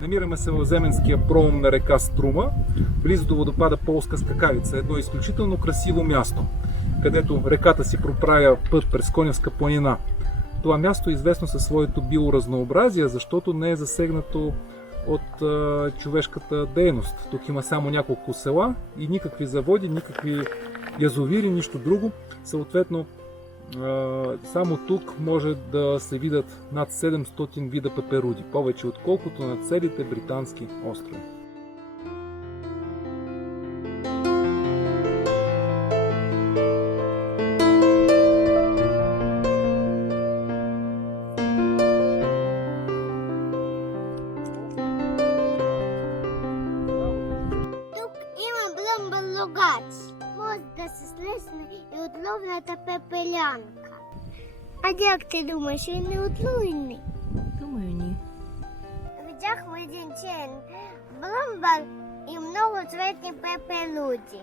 Намираме се в Земенския пролом на река Струма, близо до водопада Полска Скакавица, едно изключително красиво място, където реката си проправя път през Коневска планина. Това място е известно със своето биоразнообразие, защото не е засегнато от човешката дейност. Тук има само няколко села и никакви заводи, никакви язовири, нищо друго. Съответно, само тук може да се видят над 700 вида пеперуди, повече отколкото на целите британски острови. Тук има блъмбалогач. Може да се слезне и от ловната пепелянка. А як ти думаєш, він не отлуйний? Думаю, ні. Видяхме один чен блъмбал і многоцветні пепелуді.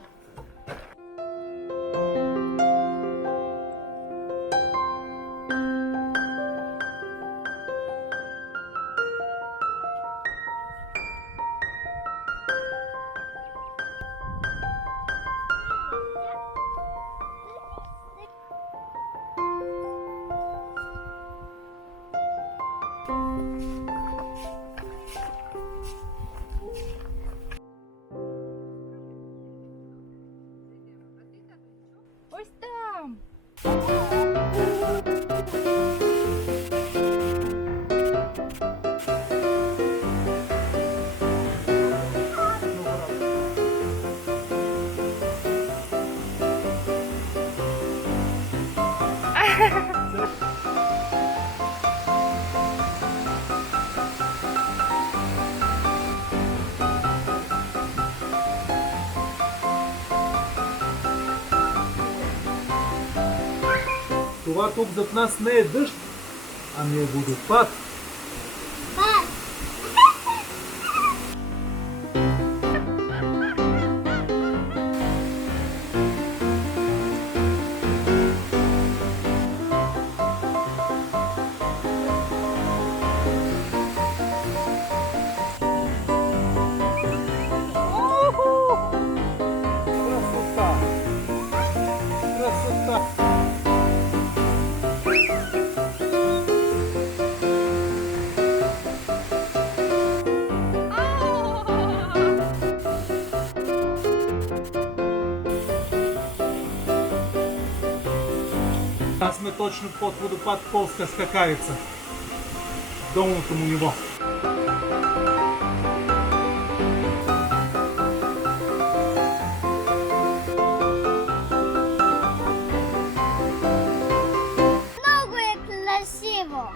Ось там. Това тук зад нас не е дъжд, ами е водопад. Красота! Красота! Аз сме точно под водопад Полска Скакавица. Долното му ниво. Много е красиво!